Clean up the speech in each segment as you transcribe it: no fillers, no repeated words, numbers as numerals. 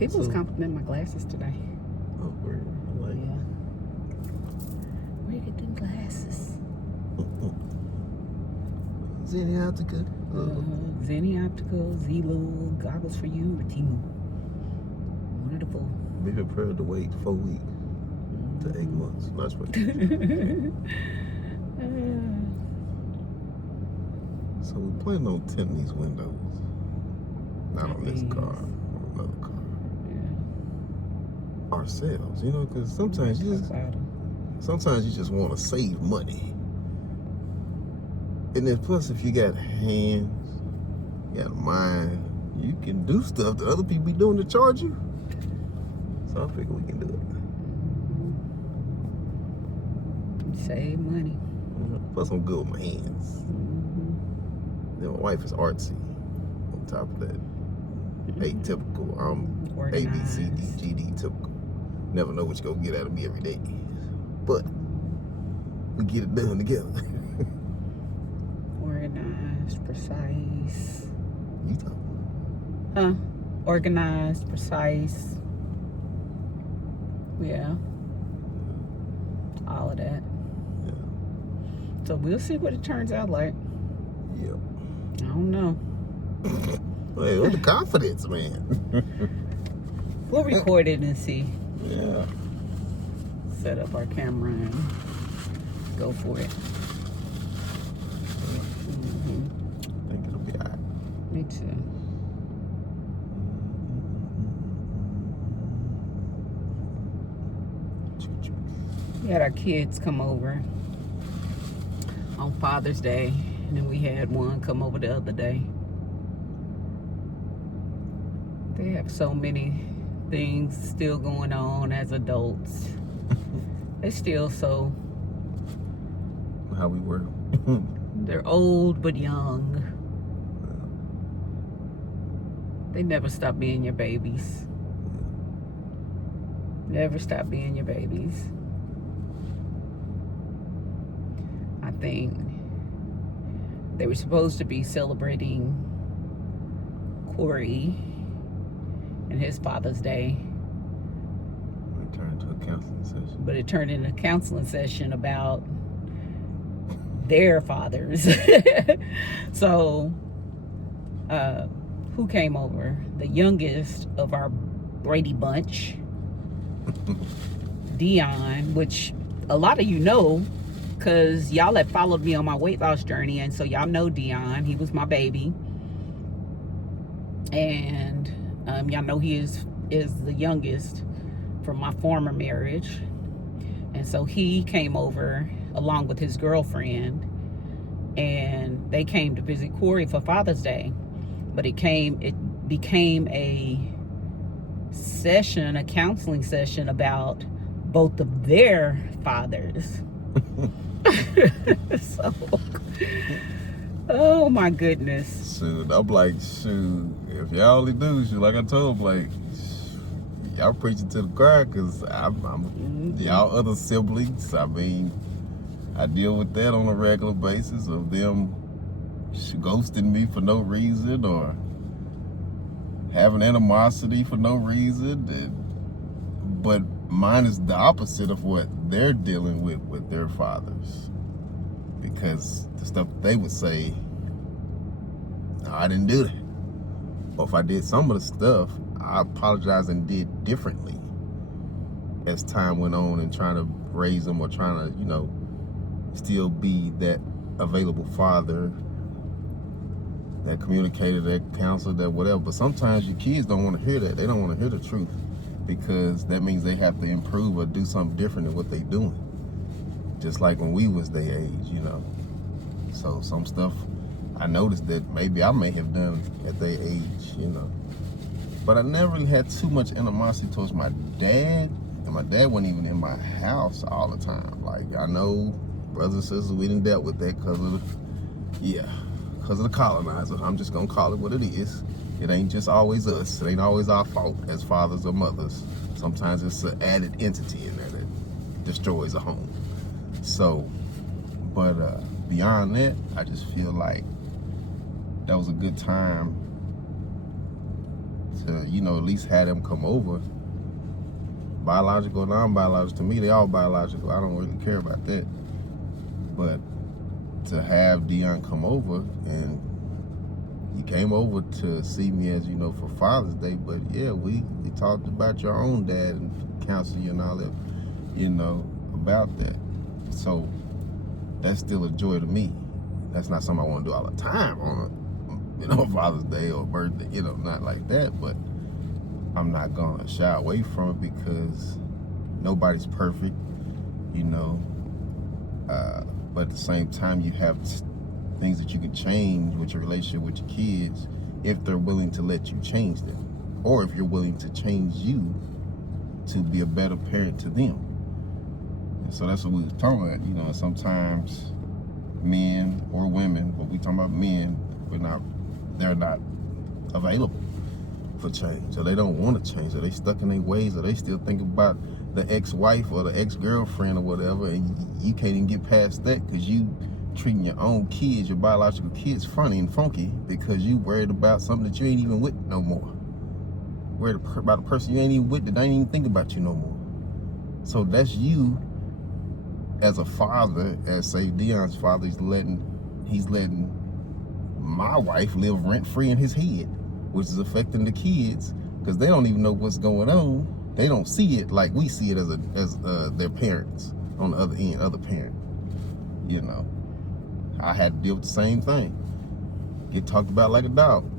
People was complimenting my glasses today. Oh, word. I like Yeah. Where you get them glasses? Zenny Optica. Zenny Optical, Zelo, goggles for you, or Timu. One of the four. Be prepared to wait 4 weeks to 8 months. That's what. So we plan on tinting these windows. Not on this car, on another car. Yeah. Ourselves, you know, because sometimes you just want to save money. And then plus, if you got hands, you got a mind, you can do stuff that other people be doing to charge you. So I figure we can do it. Save money. Plus, I'm good with my hands. Then my wife is artsy. On top of that, atypical. I'm A, B, C, D, G, D, typical. Never know what you're gonna get out of me every day. But we get it done together. Organized, precise. You talking? Huh? Organized, precise. Yeah. All of that. Yeah. So we'll see what it turns out like. Yep. I don't know. Hey, what's the confidence, man? We'll record it and see. Yeah. Set up our camera and go for it. I think it'll be all right. Me too. We had our kids come over on Father's Day, and then we had one come over the other day. They have so many things still going on as adults. They still so... How we were. They're old but young. They never stop being your babies. Never stop being your babies. I think they were supposed to be celebrating Corey and his Father's Day. We turned into a counseling session. But it turned into a counseling session about their fathers. So, who came over? The youngest of our Brady bunch, Dion, which a lot of you know, because y'all have followed me on my weight loss journey, and so y'all know Dion. He was my baby. And y'all know he is the youngest from my former marriage. And so he came over along with his girlfriend, and they came to visit Corey for Father's Day. But it became a session, a counseling session about both of their fathers. So, oh my goodness. Shoot, I'm like, shoot, if y'all only do, shoot, like I told them, like, y'all preaching to the choir, because I'm y'all other siblings, I mean, I deal with that on a regular basis of them ghosting me for no reason or having animosity for no reason. But mine is the opposite of what they're dealing with their fathers. Because the stuff they would say, no, I didn't do that. Or if I did some of the stuff, I apologized and did differently as time went on and trying to raise them or trying to, you know, still be that available father, that communicator, that counselor, that whatever. But sometimes your kids don't want to hear that. They don't want to hear the truth because that means they have to improve or do something different than what they're doing. Just like when we was their age, you know. So some stuff I noticed that maybe I may have done at their age, you know. But I never really had too much animosity towards my dad. And my dad wasn't even in my house all the time. Like, I know brothers and sisters, we done dealt with that because of the colonizer. I'm just going to call it what it is. It ain't just always us. It ain't always our fault as fathers or mothers. Sometimes it's an added entity in there that destroys a home. So, but beyond that, I just feel like that was a good time to, you know, at least have them come over. Biological, non-biological, to me, they all biological. I don't really care about that. But to have Dion come over, and he came over to see me, as you know, for Father's Day. But yeah, we talked about your own dad and counsel you and all that, you know, about that. So that's still a joy to me. That's not something I want to do all the time on, you know, Father's Day or birthday, you know, not like that. But I'm not gonna shy away from it because nobody's perfect, you know. But at the same time, you have things that you can change with your relationship with your kids if they're willing to let you change them, or if you're willing to change you to be a better parent to them. And so that's what we was talking about. You know, sometimes men or women, but we talking about men, they're not available for change, or they don't want to change, or they stuck in their ways, or they still think about the ex-wife or the ex-girlfriend or whatever, and you can't even get past that because you treating your own kids, your biological kids, funny and funky because you worried about something that you ain't even with no more. Worried about a person you ain't even with that ain't even think about you no more. So that's you as a father, as say Dion's father, he's letting my wife live rent-free in his head, which is affecting the kids because they don't even know what's going on. They don't see it like we see it as their parents on the other end, other parent. You know, I had to deal with the same thing. Get talked about like a dog.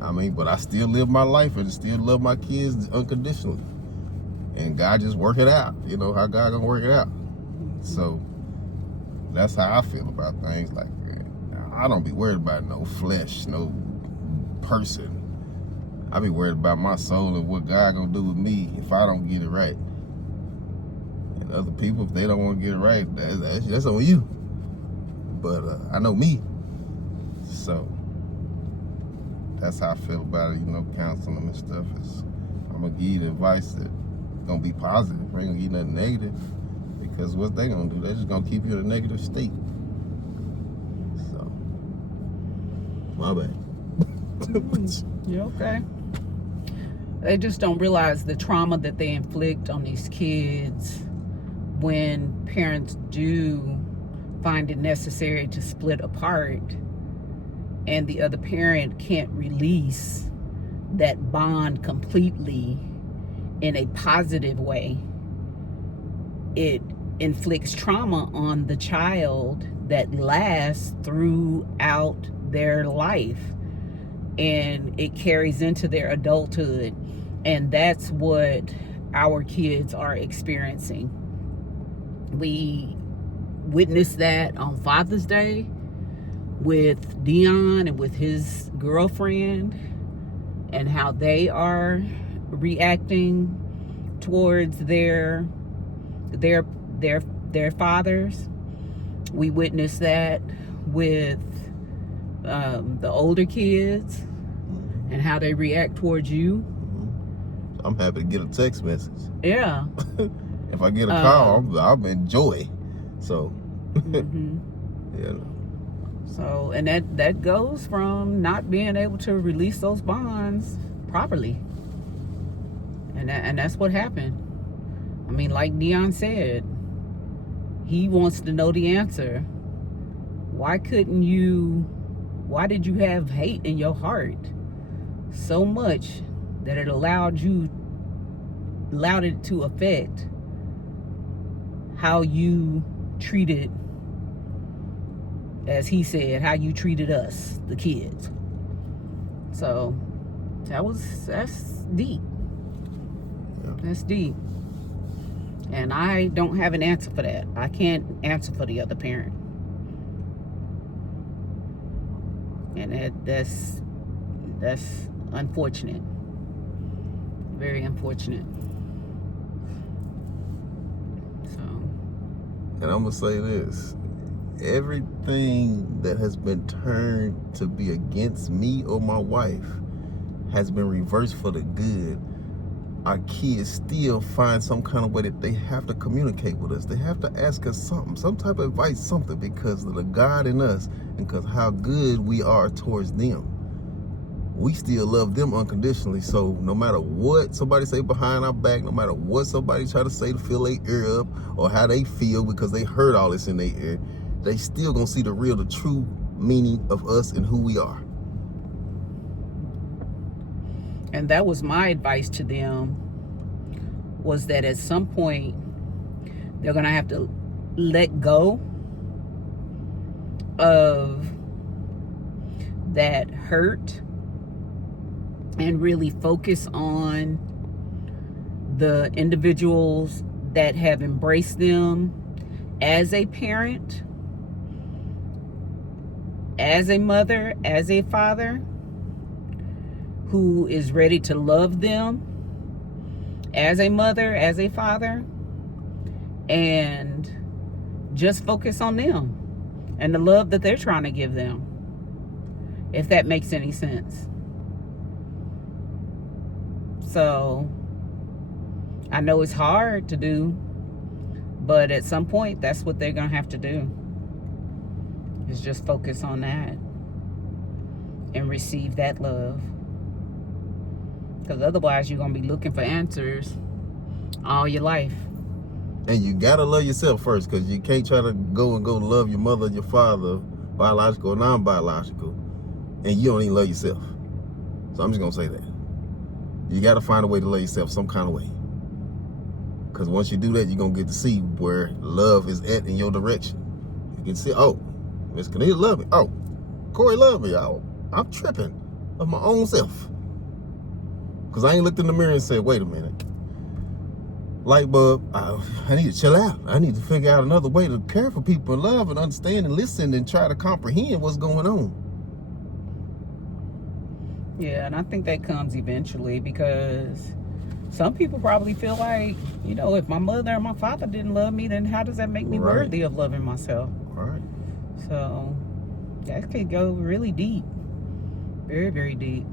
I mean, but I still live my life and still love my kids unconditionally. And God just work it out. You know how God gonna work it out. So that's how I feel about things. Like, I don't be worried about no flesh, no person. I be worried about my soul and what God gonna do with me if I don't get it right. And other people, if they don't want to get it right, that's on you. But I know me, so that's how I feel about it. You know, counseling and stuff is, I'm gonna give you the advice that gonna be positive. I ain't gonna give you nothing negative, because what they gonna do? They're just gonna keep you in a negative state. So, my bad. You okay? They just don't realize the trauma that they inflict on these kids when parents do find it necessary to split apart and the other parent can't release that bond completely in a positive way. It inflicts trauma on the child that lasts throughout their life, and it carries into their adulthood. And that's what our kids are experiencing. We witnessed that on Father's Day with Dion and with his girlfriend, and how they are reacting towards their fathers. We witnessed that with the older kids and how they react towards you. I'm happy to get a text message. Yeah. If I get a call, I'm enjoy. So, yeah. So, and that goes from not being able to release those bonds properly, and that's what happened. I mean, like Dion said, he wants to know the answer. Why did you have hate in your heart so much that it allowed it to affect how you treated, as he said, how you treated us, the kids? So that's deep. Yeah. That's deep. And I don't have an answer for that. I can't answer for the other parent. And that's unfortunate. Very unfortunate. So. And I'm gonna say this: everything that has been turned to be against me or my wife has been reversed for the good. Our kids still find some kind of way that they have to communicate with us. They have to ask us something, some type of advice, something, because of the God in us and because how good we are towards them. we still love them unconditionally. So no matter what somebody say behind our back, no matter what somebody try to say to fill their ear up or how they feel because they heard all this in their ear, they still gonna see the true meaning of us and who we are. And that was my advice to them, was that at some point they're gonna have to let go of that hurt and really focus on the individuals that have embraced them as a parent, as a mother, as a father, who is ready to love them as a mother, as a father, and just focus on them and the love that they're trying to give them, if that makes any sense. So I know it's hard to do, but at some point that's what they're gonna have to do, is just focus on that and receive that love. Because otherwise you're gonna be looking for answers all your life. And you gotta love yourself first, because you can't try to go love your mother, your father, biological or non-biological, and you don't even love yourself. So I'm just gonna say that. You gotta find a way to love yourself some kind of way. Because once you do that, you're gonna get to see where love is at in your direction. You can see, oh, Miss Kenita love me. Oh, Corey love me. Oh, I'm tripping of my own self. Because I ain't looked in the mirror and said, wait a minute. Light bulb, I need to chill out. I need to figure out another way to care for people and love and understand and listen and try to comprehend what's going on. Yeah, and I think that comes eventually, because some people probably feel like, you know, if my mother or my father didn't love me, then how does that make me worthy of loving myself? Right. So that could go really deep. Very, very deep.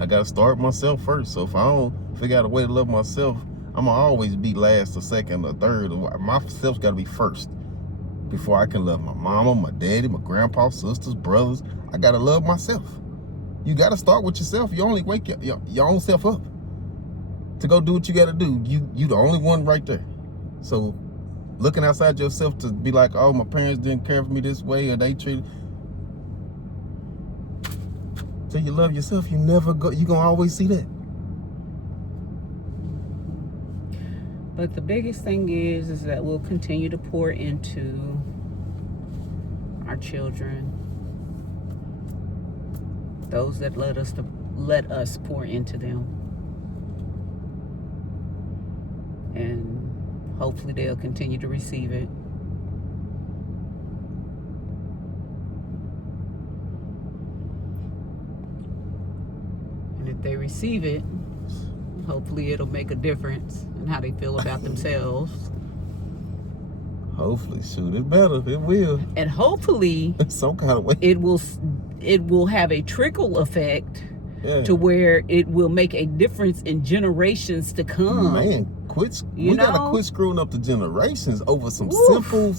I gotta start myself first. So if I don't figure out a way to love myself, I'm gonna always be last or second or third. Myself's gotta be first before I can love my mama, my daddy, my grandpa, sisters, brothers. I gotta love myself. You gotta start with yourself. You only wake your own self up to go do what you gotta do. You the only one right there. So looking outside yourself to be like, oh, my parents didn't care for me this way, or they treated. Till you love yourself, you're gonna always see that. But the biggest thing is that we'll continue to pour into our children, those that let us pour into them, and hopefully they'll continue to receive it. And if they receive it, hopefully it'll make a difference in how they feel about themselves. Hopefully, shoot, it better. It will. And hopefully, some kind of way, it will have a trickle effect, yeah, to where it will make a difference in generations to come. Man, we gotta quit screwing up the generations over some simple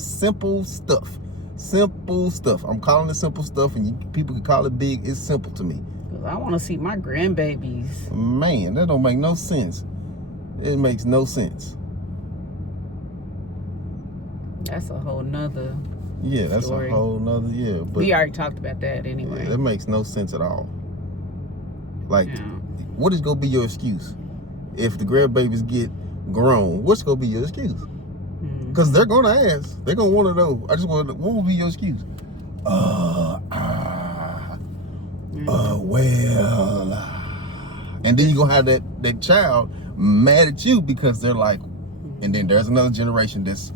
stuff. Simple stuff. I'm calling it simple stuff, and people can call it big. It's simple to me. I want to see my grandbabies. Man, that don't make no sense. It makes no sense. That's a whole nother story. A whole nother, but we already talked about that anyway. Yeah, that makes no sense at all. Like, what is gonna be your excuse? If the grandbabies get grown, what's gonna be your excuse? Because they're gonna ask. They're gonna want to know. I just want to know, what will be your excuse? Well, and then you're gonna have that child mad at you because they're like, and then there's another generation that's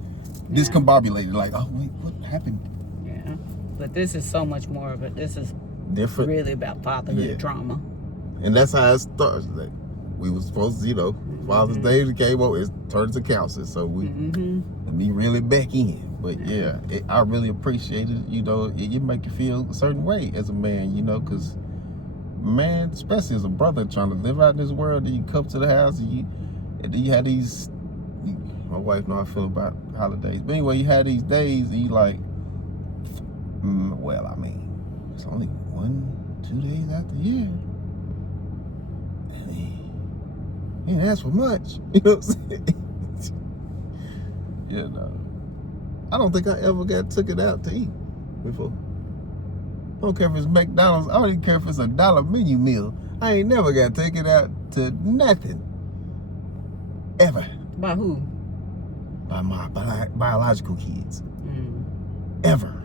discombobulated, like, oh wait, what happened? Yeah, but this is so much more of it. This is Different. really about fatherhood drama. And that's how it starts. Like, we were supposed to, Father's Day came over, it turned to counseling, so we be really back in. But I really appreciate it. It make you feel a certain way as a man, because man, especially as a brother trying to live out in this world, then you come to the house and you have these. My wife know how I feel about holidays, but anyway, you have these days and you like, Well, I mean, it's only 1-2 days after the year. He ain't asked for much. You know what I'm saying? You know. I don't think I ever got took it out to eat before. I don't care if it's McDonald's. I don't even care if it's a $1 menu meal. I ain't never got taken out to nothing. Ever. By who? By my biological kids. Ever.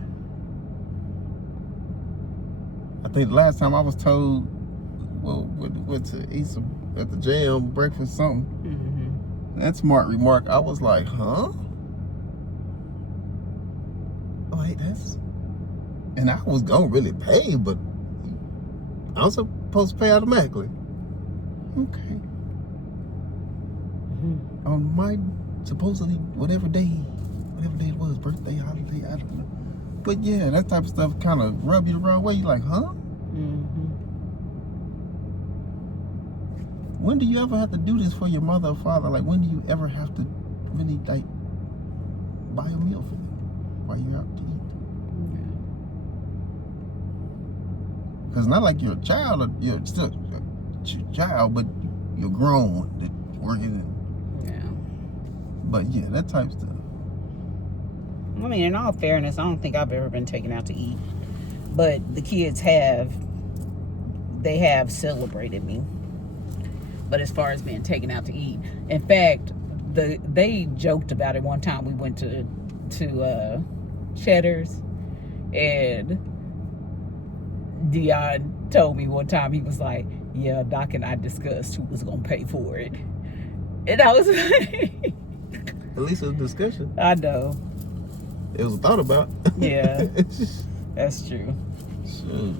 I think the last time I was told, well, went to eat some at the jam, breakfast, something. That smart remark, I was like, huh? Oh, wait, that's... And I was gonna really pay, but I'm supposed to pay automatically. Okay. On my supposedly whatever day it was, birthday, holiday, I don't know. But yeah, that type of stuff kind of rub you the wrong way. You're like, huh? When do you ever have to do this for your mother or father? Like, when do you ever have to really, like, buy a meal for them while you're out to eat? Because it's not like you're a child, or you're still a child, but you're grown, working. But yeah, that type of stuff. I mean, in all fairness, I don't think I've ever been taken out to eat. But the kids have celebrated me. But as far as being taken out to eat, in fact, they joked about it one time. We went to Cheddar's, and Dion told me one time, he was like, yeah, Doc and I discussed who was going to pay for it. And I was like... At least it was a discussion. I know. It was thought about. Yeah, that's true. Sure.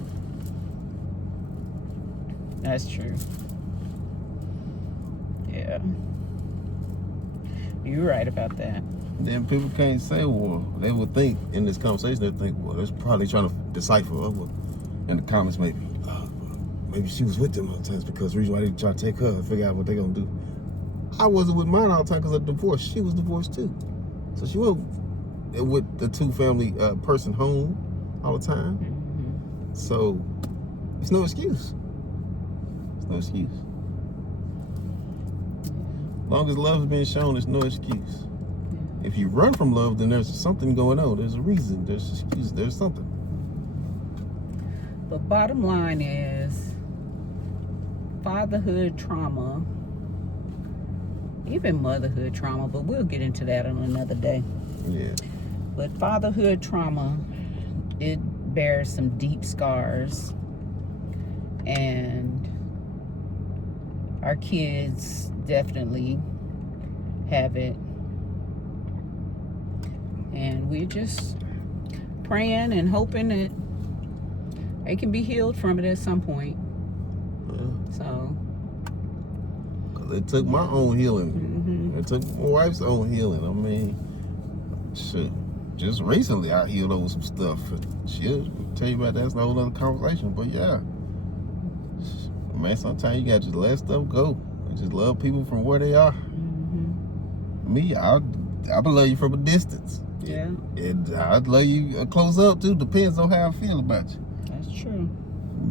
That's true. Yeah. You're right about that. Then people can't say, well, they would think in this conversation, they think, well, they're probably trying to decipher, well, in the comments maybe, maybe she was with them all the times because the reason why they try to take her and figure out what they're going to do. I wasn't with mine all the time because of divorce. She was divorced too. So she wasn't with the two-family person home all the time. So it's no excuse. It's no excuse. As long as love is being shown, there's no excuse. If you run from love, then there's something going on. There's a reason. There's an excuse. There's something. But bottom line is, fatherhood trauma, even motherhood trauma, but we'll get into that on another day. Yeah. But fatherhood trauma, it bears some deep scars, and our kids definitely have it. And we're just praying and hoping that they can be healed from it at some point. So, because it took my own healing. It took my wife's own healing. I mean, shit. Just recently, I healed over some stuff. She'll tell you about that. That's a whole other conversation. But yeah, man, sometimes you got to just let stuff go and just love people from where they are. Me, I love you from a distance. Yeah. And I'd love you close up too. Depends on how I feel about you. That's true.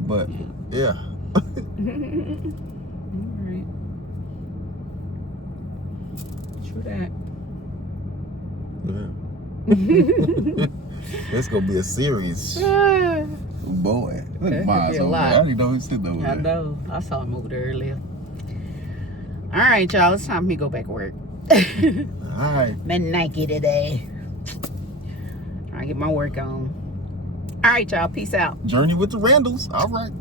But yeah. All right. True that. Yeah. It's gonna be a series. Boy, look at Miles over there. I didn't know he's sitting over there. I know. I saw him over there earlier. All right, y'all. It's time for me to go back to work. All right. I'm Nike today. I get my work on. All right, y'all. Peace out. Journey with the Randalls. All right.